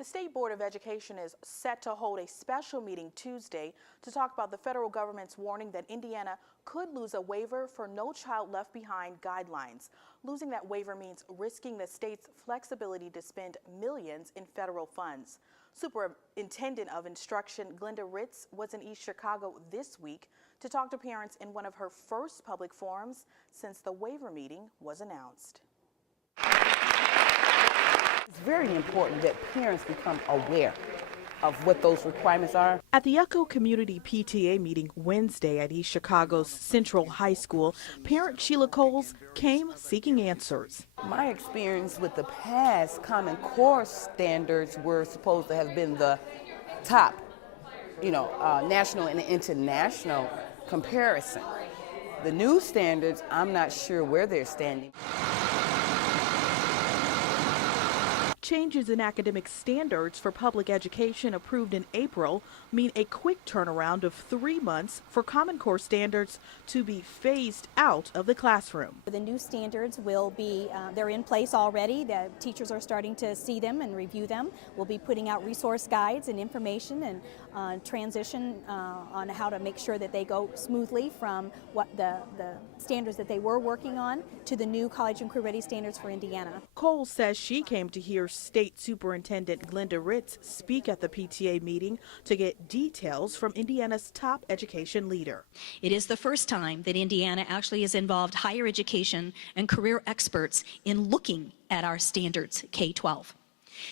The State Board of Education is set to hold a special meeting Tuesday to talk about the federal government's warning that Indiana could lose a waiver for No Child Left Behind guidelines. Losing that waiver means risking the state's flexibility to spend millions in federal funds. Superintendent of Instruction Glenda Ritz was in East Chicago this week to talk to parents in one of her first public forums since the waiver meeting was announced. It's very important that parents become aware of what those requirements are. At the Echo Community PTA meeting Wednesday at East Chicago's Central High School, parent Sheila Coles came seeking answers. My experience with the past Common Core standards were supposed to have been the top, national and international comparison. The new standards, I'm not sure where they're standing. Changes in academic standards for public education approved in April mean a quick turnaround of 3 months for Common Core standards to be phased out of the classroom. The new standards will be, they're in place already. The teachers are starting to see them and review them. We'll be putting out resource guides and information and transition on how to make sure that they go smoothly from what the standards that they were working on to the new college and career ready standards for Indiana. Cole says she came to hear State Superintendent Glenda Ritz speak at the PTA meeting to get details from Indiana's top education leader. It is the first time that Indiana actually has involved higher education and career experts in looking at our standards K-12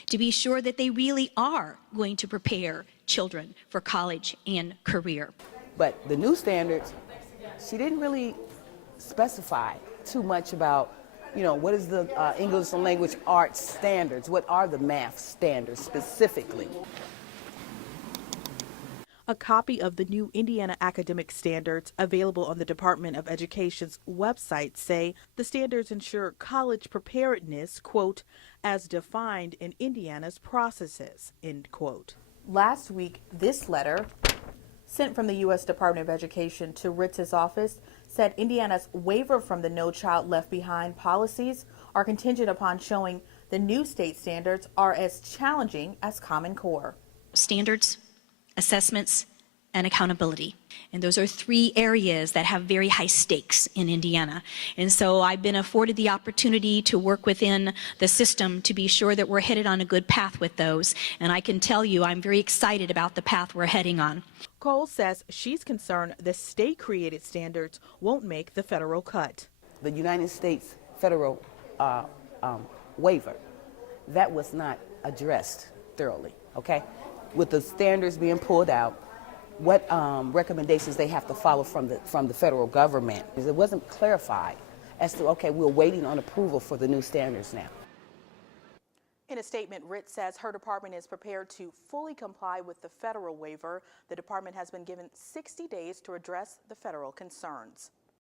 to be sure that they really are going to prepare children for college and career. But the new standards, she didn't really specify too much about what is the English and language arts standards? What are the math standards specifically? A copy of the new Indiana academic standards available on the Department of Education's website say the standards ensure college preparedness, quote, as defined in Indiana's processes, end quote. Last week, this letter sent from the U.S. Department of Education to Ritz's office said Indiana's waiver from the No Child Left Behind policies are contingent upon showing the new state standards are as challenging as Common Core. Standards, assessments, and accountability. And those are 3 areas that have very high stakes in Indiana. And so I've been afforded the opportunity to work within the system to be sure that we're headed on a good path with those. And I can tell you I'm very excited about the path we're heading on. Cole says she's concerned the state-created standards won't make the federal cut. The United States federal waiver, that was not addressed thoroughly, okay? With the standards being pulled out, what recommendations they have to follow from the federal government. It wasn't clarified as to, okay, we're waiting on approval for the new standards now. In a statement, Ritz says her department is prepared to fully comply with the federal waiver. The department has been given 60 days to address the federal concerns.